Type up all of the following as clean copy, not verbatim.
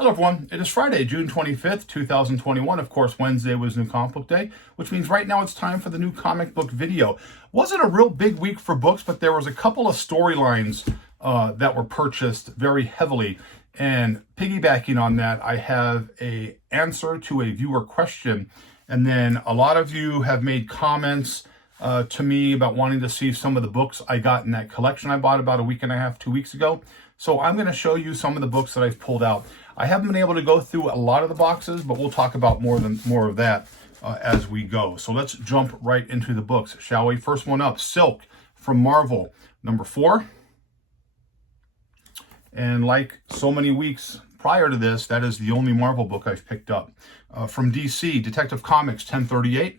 Hello everyone, it is Friday, June 25th, 2021. Of course, Wednesday was New Comic Book Day, which means right now it's time for the new comic book video. Wasn't a real big week for books, but there was a couple of storylines that were purchased very heavily. And piggybacking on that, I have an answer to a viewer question. And then a lot of you have made comments to me about wanting to see some of the books I got in that collection I bought about a week and a half, 2 weeks ago. So I'm going to show you some of the books that I've pulled out. I haven't been able to go through a lot of the boxes, but we'll talk about more of that as we go. So let's jump right into the books, shall we? First one up, Silk from Marvel, number 4. And like so many weeks prior to this, that is the only Marvel book I've picked up. From DC, Detective Comics 1038.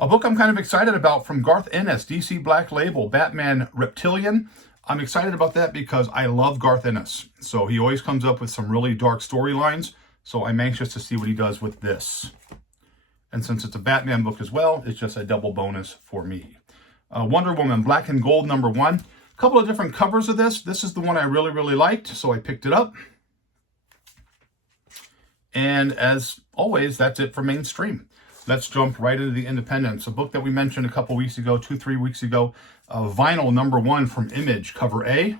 A book I'm kind of excited about from Garth Ennis, DC Black Label, Batman Reptilian. I'm excited about that because I love Garth Ennis. So he always comes up with some really dark storylines. So I'm anxious to see what he does with this. And since it's a Batman book as well, it's just a double bonus for me. Wonder Woman, Black and Gold, number 1. A couple of different covers of this. This is the one I really liked, so I picked it up. And as always, that's it for mainstream. Let's jump right into the Independents, a book that we mentioned a couple weeks ago, 2-3 weeks ago. Vinyl number 1 from Image, cover A.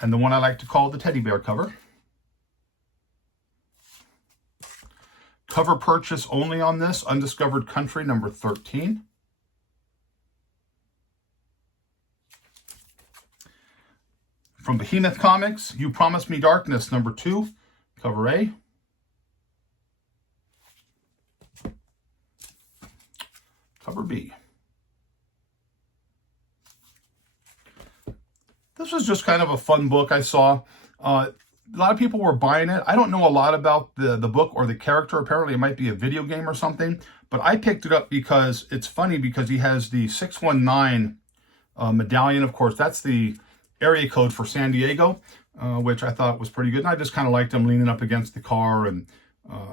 And the one I like to call the teddy bear cover. Cover purchase only on this, Undiscovered Country, number 13. From Behemoth Comics, You Promised Me Darkness, number 2, cover A. Cover B. This was just kind of a fun book I saw. A lot of people were buying it. I don't know a lot about the book or the character. Apparently it might be a video game or something. But I picked it up because it's funny because he has the 619 medallion. Of course, that's the area code for San Diego, which I thought was pretty good. And I just kind of liked him leaning up against the car and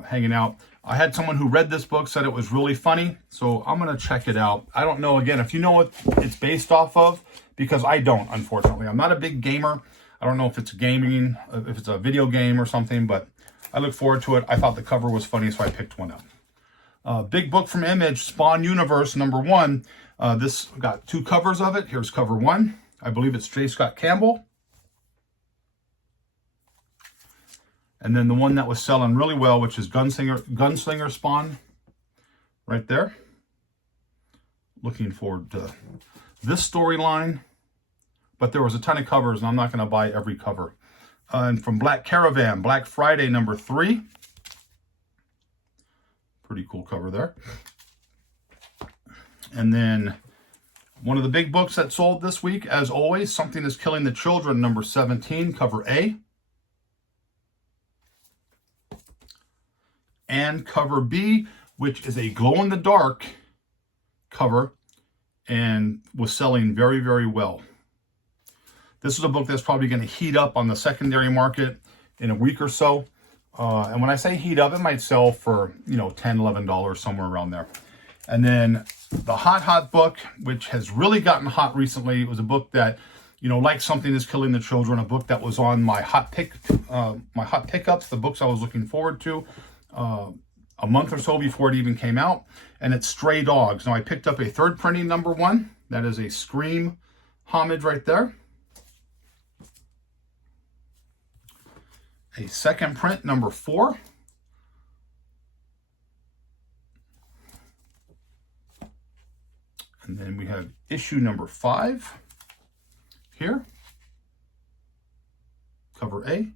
hanging out. I had someone who read this book, said it was really funny, so I'm going to check it out. I don't know, again, if you know what it's based off of, because I don't, unfortunately. I'm not a big gamer. I don't know if it's gaming, if it's a video game or something, but I look forward to it. I thought the cover was funny, so I picked one up. Big book from Image, Spawn Universe, number 1. This got 2 covers of it. Here's cover 1. I believe it's J. Scott Campbell. And then the one that was selling really well, which is Gunslinger Spawn, right there. Looking forward to this storyline. But there was a ton of covers, and I'm not going to buy every cover. And from Black Caravan, Black Friday, number 3. Pretty cool cover there. And then one of the big books that sold this week, as always, Something is Killing the Children, number 17, cover A. And cover B, which is a glow-in-the-dark cover and was selling very well. This is a book that's probably going to heat up on the secondary market in a week or so. And when I say heat up, it might sell for, $10, $11, somewhere around there. And then the hot book, which has really gotten hot recently. It was a book that, like Something is Killing the Children, a book that was on my hot pickups, the books I was looking forward to. A month or so before it even came out, and it's Stray Dogs. Now I picked up a 3rd printing, number 1. That is a Scream homage right there. A 2nd print, number 4. And then we have issue number 5 here. Cover A.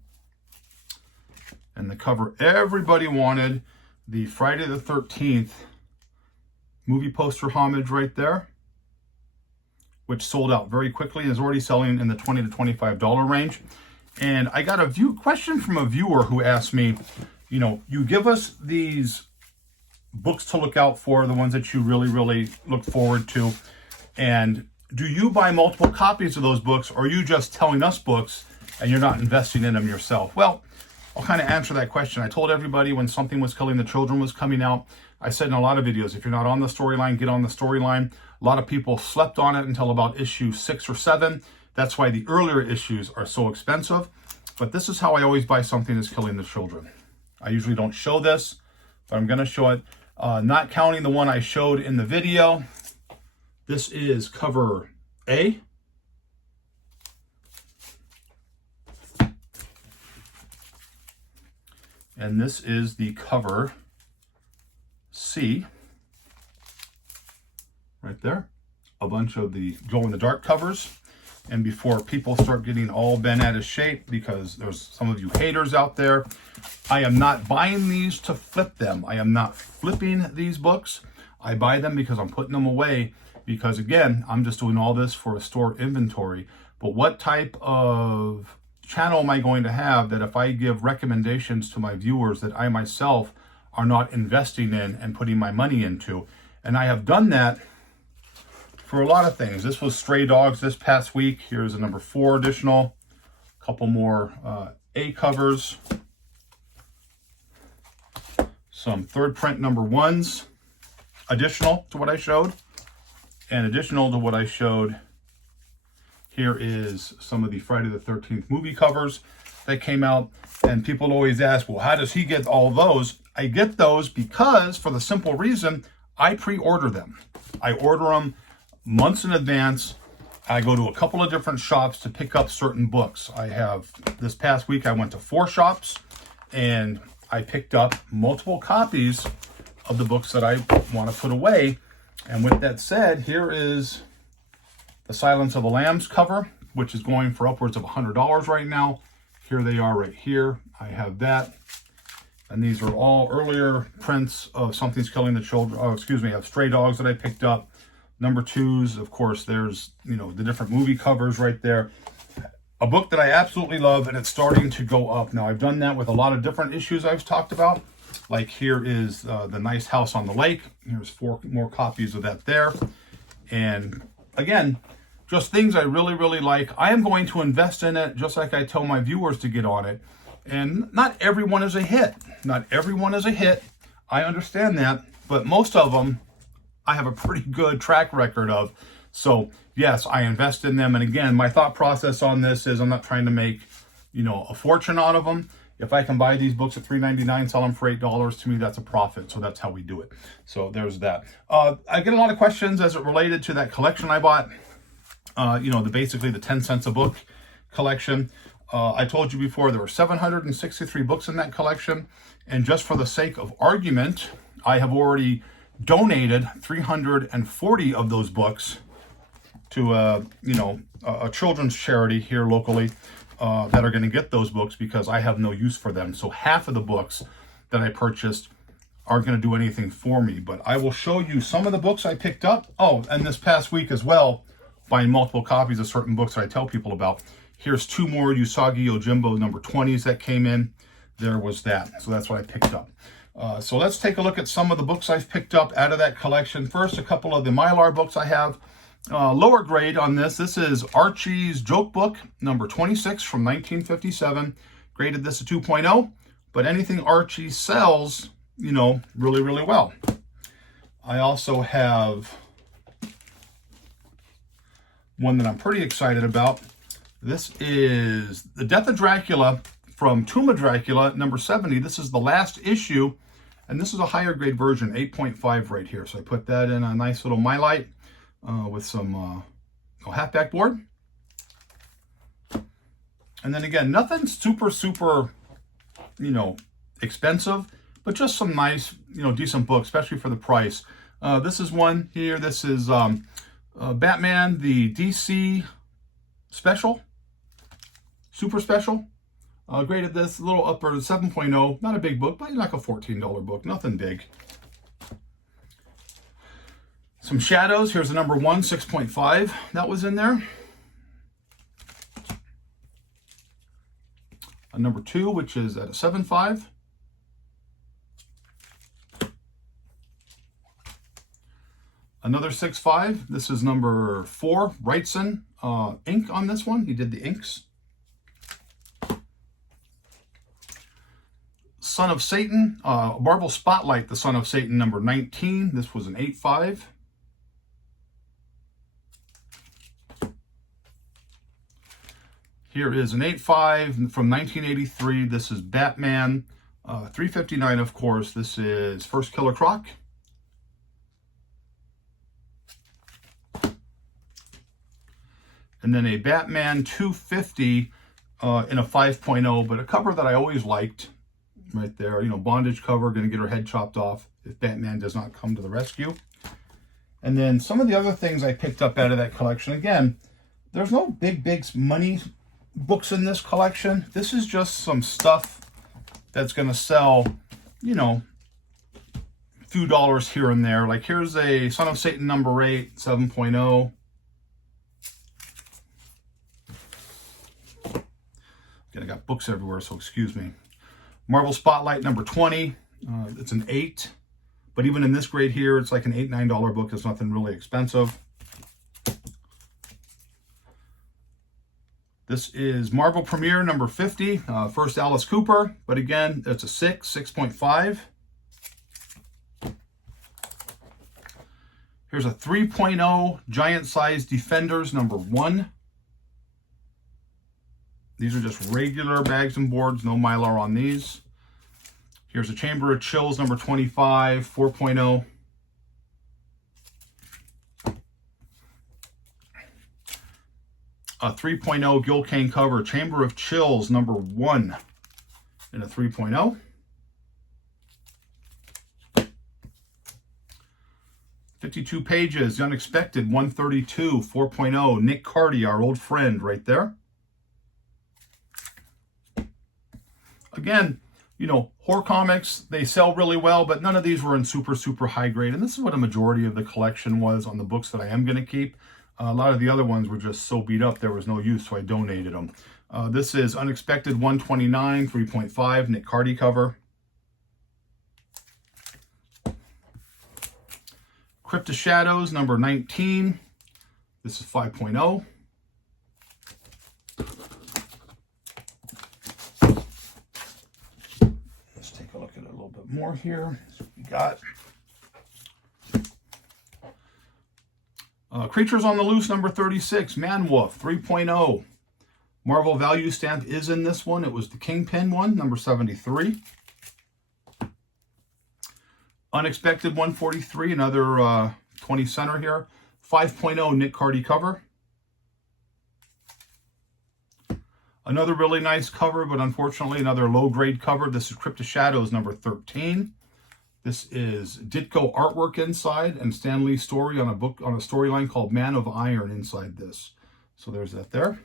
And the cover everybody wanted, the Friday the 13th movie poster homage right there, which sold out very quickly and is already selling in the $20 to $25 range. And I got a question from a viewer who asked me, you give us these books to look out for, the ones that you really look forward to, and do you buy multiple copies of those books, or are you just telling us books and you're not investing in them yourself? Well, I'll kind of answer that question. I told everybody when Something was Killing the Children was coming out, I said in a lot of videos, if you're not on the storyline, get on the storyline. A lot of people slept on it until about issue 6 or 7. That's why the earlier issues are so expensive. But this is how I always buy something that's killing the children. I usually don't show this, but I'm going to show it. Not counting the one I showed in the video. This is cover A. And this is the cover C. Right there. A bunch of the glow-in-the-dark covers. And before people start getting all bent out of shape, because there's some of you haters out there, I am not buying these to flip them. I am not flipping these books. I buy them because I'm putting them away, because again, I'm just doing all this for a store inventory. But what type of channel am I going to have that if I give recommendations to my viewers that I myself are not investing in and putting my money into? And I have done that for a lot of things. This was Stray Dogs this past week. Here's a number 4 additional. A couple more A covers. Some third print number 1s. Additional to what I showed. And additional to what I showed, here is some of the Friday the 13th movie covers that came out. And people always ask, well, how does he get all those? I get those because, for the simple reason, I pre-order them. I order them months in advance. I go to a couple of different shops to pick up certain books. I have, this past week, I went to 4 shops and I picked up multiple copies of the books that I want to put away. And with that said, here is the Silence of the Lambs cover, which is going for upwards of $100 right now. Here they are right here. I have that. And these are all earlier prints of Something's Killing the Children, of Stray Dogs that I picked up. Number 2s, of course, there's, the different movie covers right there. A book that I absolutely love, and it's starting to go up. Now, I've done that with a lot of different issues I've talked about. Like here is The Nice House on the Lake. Here's 4 more copies of that there. And again, just things I really, really like. I am going to invest in it just like I tell my viewers to get on it. And not everyone is a hit. Not everyone is a hit. I understand that. But most of them, I have a pretty good track record of. So yes, I invest in them. And again, my thought process on this is I'm not trying to make, a fortune out of them. If I can buy these books at $3.99, sell them for $8, to me, that's a profit. So that's how we do it. So there's that. I get a lot of questions as it related to that collection I bought. Basically the 10 cents a book collection. I told you before there were 763 books in that collection. And just for the sake of argument, I have already donated 340 of those books to a children's charity here locally that are going to get those books because I have no use for them. So half of the books that I purchased aren't going to do anything for me. But I will show you some of the books I picked up. Oh, and this past week as well, buying multiple copies of certain books that I tell people about. Here's 2 more Usagi Yojimbo number 20s that came in. There was that. So that's what I picked up. So let's take a look at some of the books I've picked up out of that collection. First, a couple of the Mylar books I have. Lower grade on this. This is Archie's Joke Book, number 26 from 1957. Graded this a 2.0, but anything Archie sells, really, really well. I also have one that I'm pretty excited about. This is The Death of Dracula from Tomb of Dracula, number 70. This is the last issue, and this is a higher grade version, 8.5 right here. So I put that in a nice little Mylite with some halfback board. And then again, nothing super, expensive, but just some nice, decent books, especially for the price. This is one here. This is Batman, the DC special, super special. Graded this a little upper 7.0. Not a big book, but like a $14 book. Nothing big. Some Shadows. Here's a number 1, 6.5. That was in there. A number 2, which is at a 7.5. Another 6.5. This is number 4, Wrightson. Ink on this one. He did the inks. Son of Satan, Marvel Spotlight, The Son of Satan, number 19. This was an 8.5. Here is an 8.5 from 1983. This is Batman. 359, of course. This is First Killer Croc. And then a Batman 250 in a 5.0, but a cover that I always liked right there. You know, bondage cover, going to get her head chopped off if Batman does not come to the rescue. And then some of the other things I picked up out of that collection. Again, there's no big money books in this collection. This is just some stuff that's going to sell, you know, a few dollars here and there. Like here's a Son of Satan number 8, 7.0. Again, I got books everywhere, so excuse me. Marvel Spotlight number 20. It's an 8. But even in this grade here, it's like an $8, $9 book. It's nothing really expensive. This is Marvel Premiere number 50. First Alice Cooper. But again, it's a 6.5. Here's a 3.0 Giant Size Defenders number 1. These are just regular bags and boards, no Mylar on these. Here's a Chamber of Chills number 25, 4.0. A 3.0 Gil Kane cover, Chamber of Chills number 1 in a 3.0. $52 pages, The Unexpected, 132, 4.0. Nick Cardy, our old friend right there. Again, you know, horror comics, they sell really well, but none of these were in super high grade. And this is what a majority of the collection was on the books that I am going to keep. A lot of the other ones were just so beat up, there was no use, so I donated them. This is Unexpected 129, 3.5, Nick Cardy cover. Crypt of Shadows, number 19. This is 5.0. Let's take a look at it a little bit more here. So we got Creatures on the Loose, number 36. Man Wolf, 3.0. Marvel Value Stamp is in this one. It was the Kingpin one, number 73. Unexpected 143, another 20 center here. 5.0 Nick Cardy cover. Another really nice cover, but unfortunately another low-grade cover. This is Crypt of Shadows number 13. This is Ditko artwork inside and Stan Lee's story on a book, on a storyline called Man of Iron inside this. So there's that there.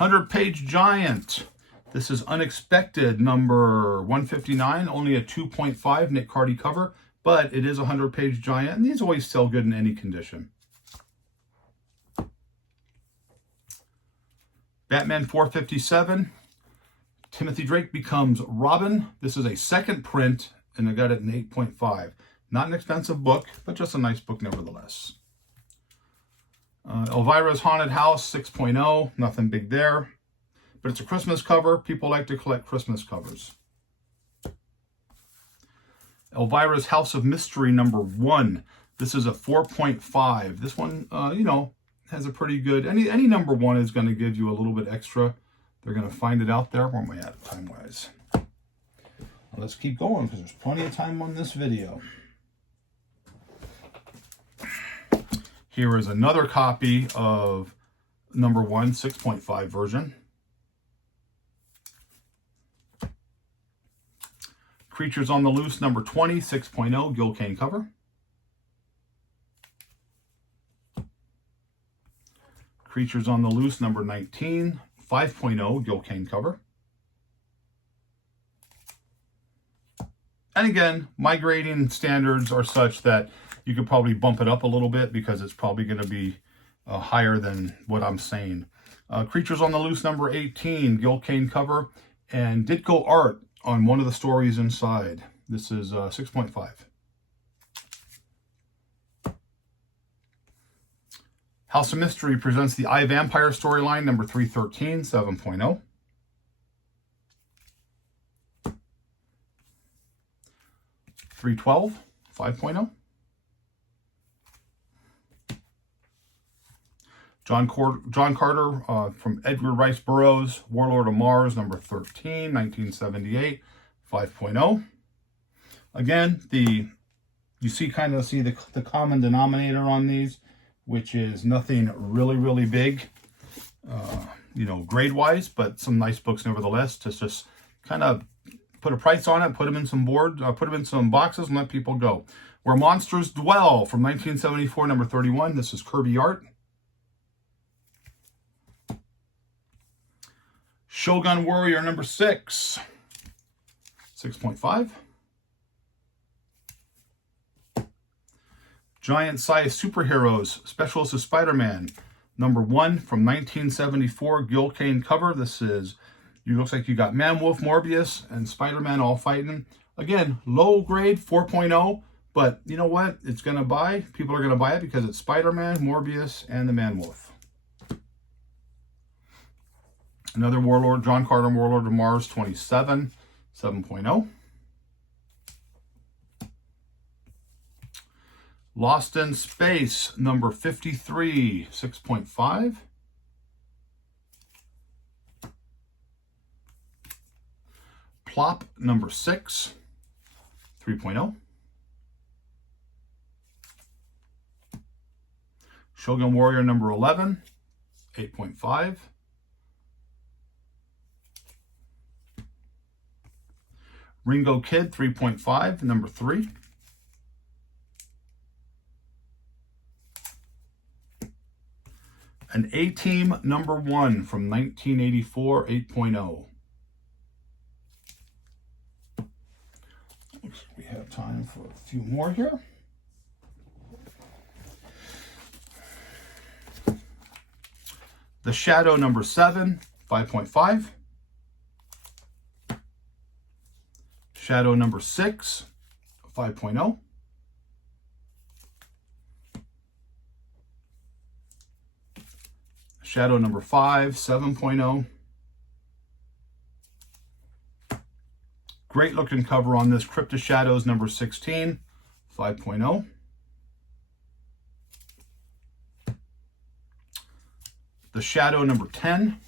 100-page giant. This is Unexpected number 159, only a 2.5 Nick Cardy cover, but it is a 100-page giant, and these always sell good in any condition. Batman 457, Timothy Drake becomes Robin. This is a second print, and I got it in 8.5. Not an expensive book, but just a nice book nevertheless. Elvira's Haunted House 6.0, nothing big there. But it's a Christmas cover. People like to collect Christmas covers. Elvira's House of Mystery number 1. This is a 4.5. This one, you know, has a pretty good... Any number 1 is going to give you a little bit extra. They're going to find it out there. Where am I at time-wise? Well, let's keep going because there's plenty of time on this video. Here is another copy of number 1, 6.5 version. Creatures on the Loose, number 20, 6.0, Gil Kane cover. Creatures on the Loose, number 19, 5.0, Gil Kane cover. And again, my grading standards are such that you could probably bump it up a little bit because it's probably going to be higher than what I'm saying. Creatures on the Loose, number 18, Gil Kane cover. And Ditko art on one of the stories inside. This is 6.5. House of Mystery presents the I, Vampire storyline, number 313, 7.0. $312, 5.0. John Carter from Edgar Rice Burroughs, Warlord of Mars, number 13, 1978, 5.0. Again, you see the common denominator on these, which is nothing really big, grade-wise, but some nice books nevertheless. To just kind of put a price on it, put them in some boxes, and let people go. Where Monsters Dwell from 1974, number 31. This is Kirby art. Shogun Warrior number 6, 6.5. Giant Size Superheroes, Specialist of Spider-Man, number 1 from 1974, Gil Kane cover. This is, it looks like you got Man-Wolf, Morbius, and Spider-Man all fighting. Again, low grade, 4.0, but you know what? It's going to buy. People are going to buy it because it's Spider-Man, Morbius, and the Man-Wolf. Another Warlord, John Carter, Warlord of Mars, 27, 7.0. Lost in Space, number 53, 6.5. Plop, number 6, 3.0. Shogun Warrior, number 11, 8.5. Ringo Kid, 3.5, number 3. An A-Team number 1 from 1984, 8.0. Looks like we have time for a few more here. The Shadow number 7, 5.5. Shadow number 6, 5.0. Shadow number 5, 7.0. Great looking cover on this. Crypt of Shadows number 16, 5.0. The Shadow number 10,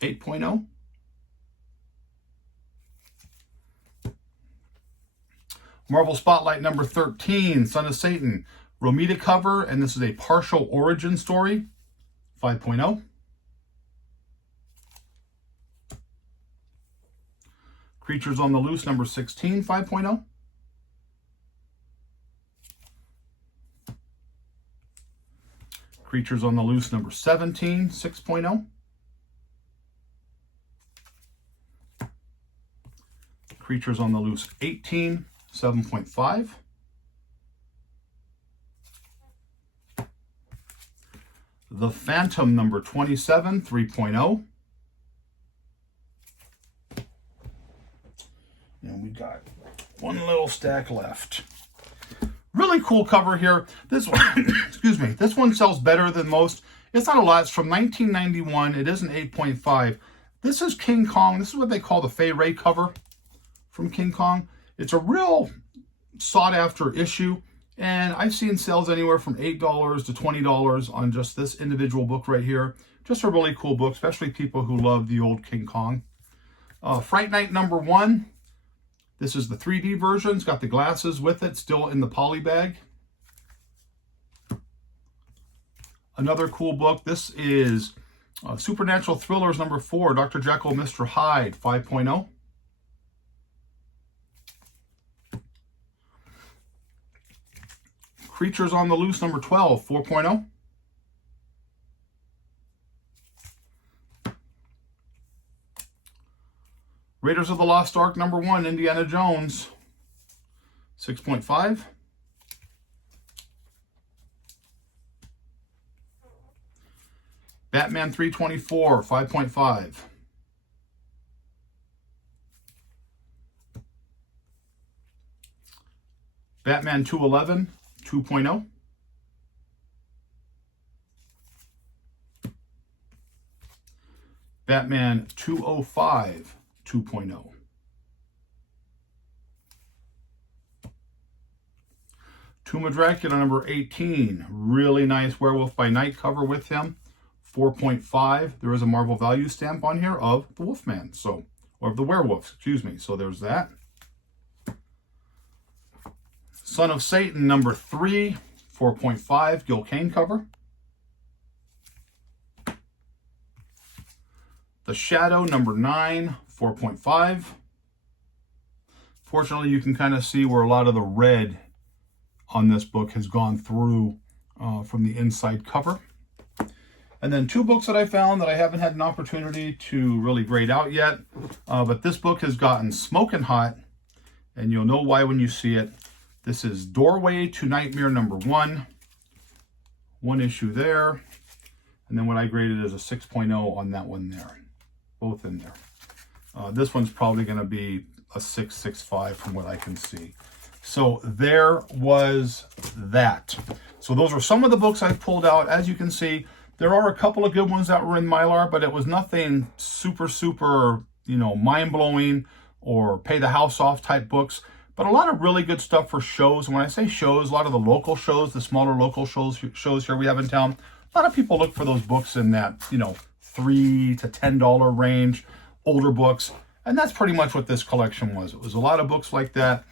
8.0. Marvel Spotlight number 13, Son of Satan. Romita cover, and this is a partial origin story, 5.0. Creatures on the Loose number 16, 5.0. Creatures on the Loose number 17, 6.0. Creatures on the Loose 18, 7.5. The Phantom number 27, 3.0. And we got one little stack left. Really cool cover here. This one, excuse me, this one sells better than most. It's not a lot. It's from 1991. It is an 8.5. This is King Kong. This is what they call the Fay Ray cover from King Kong. It's a real sought-after issue, and I've seen sales anywhere from $8 to $20 on just this individual book right here. Just a really cool book, especially people who love the old King Kong. Fright Night number 1. This is the 3D version. It's got the glasses with it, still in the poly bag. Another cool book. This is Supernatural Thrillers number 4, Dr. Jekyll, Mr. Hyde, 5.0. Creatures on the Loose number 12, 4.0. Raiders of the Lost Ark number 1, Indiana Jones, 6.5. Batman 324, 5.5. Batman 211, 2.0. Batman 205, 2.0. Tomb of Dracula number 18. Really nice Werewolf by Night cover with him. 4.5. There is a Marvel value stamp on here of the Wolfman, so, or of the werewolf, excuse me. So there's that. Son of Satan, number 3, 4.5, Gil Kane cover. The Shadow, number 9, 4.5. Fortunately, you can kind of see where a lot of the red on this book has gone through from the inside cover. And then 2 books that I found that I haven't had an opportunity to really grade out yet. But this book has gotten smoking hot, and you'll know why when you see it. This is Doorway to Nightmare, number 1. 1 issue there. And then what I graded is a 6.0 on that one there. Both in there. This one's probably going to be a 6.65 from what I can see. So there was that. So those are some of the books I've pulled out. As you can see, there are a couple of good ones that were in Mylar, but it was nothing super, mind-blowing or pay the house off type books. But a lot of really good stuff for shows. And when I say shows, a lot of the local shows, the smaller local shows here we have in town, a lot of people look for those books in that, $3 to $10 range, older books. And that's pretty much what this collection was. It was a lot of books like that.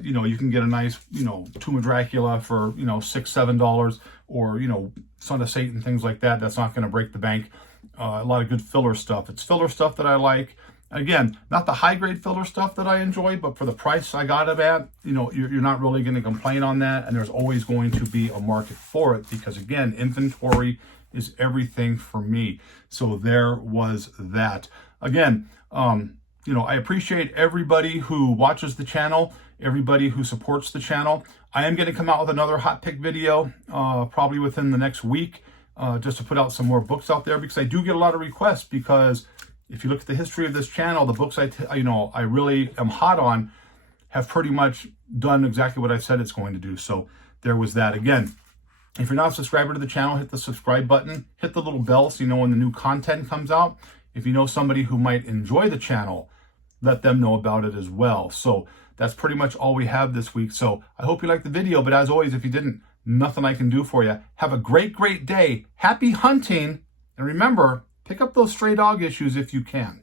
You can get a nice, Tomb of Dracula for, $6, $7, or, Son of Satan, things like that. That's not going to break the bank. A lot of good filler stuff. It's filler stuff that I like. Again, not the high-grade filler stuff that I enjoy, but for the price I got it at, you're not really going to complain on that. And there's always going to be a market for it because, again, inventory is everything for me. So there was that. Again, I appreciate everybody who watches the channel, everybody who supports the channel. I am going to come out with another hot pick video probably within the next week just to put out some more books out there because I do get a lot of requests because if you look at the history of this channel, the books I really am hot on have pretty much done exactly what I said it's going to do. So there was that. Again, if you're not a subscriber to the channel, hit the subscribe button, hit the little bell so you know when the new content comes out. If you know somebody who might enjoy the channel, let them know about it as well. So that's pretty much all we have this week. So I hope you liked the video, but as always, if you didn't, nothing I can do for you. Have a great, great day. Happy hunting. And remember, pick up those stray dog issues if you can.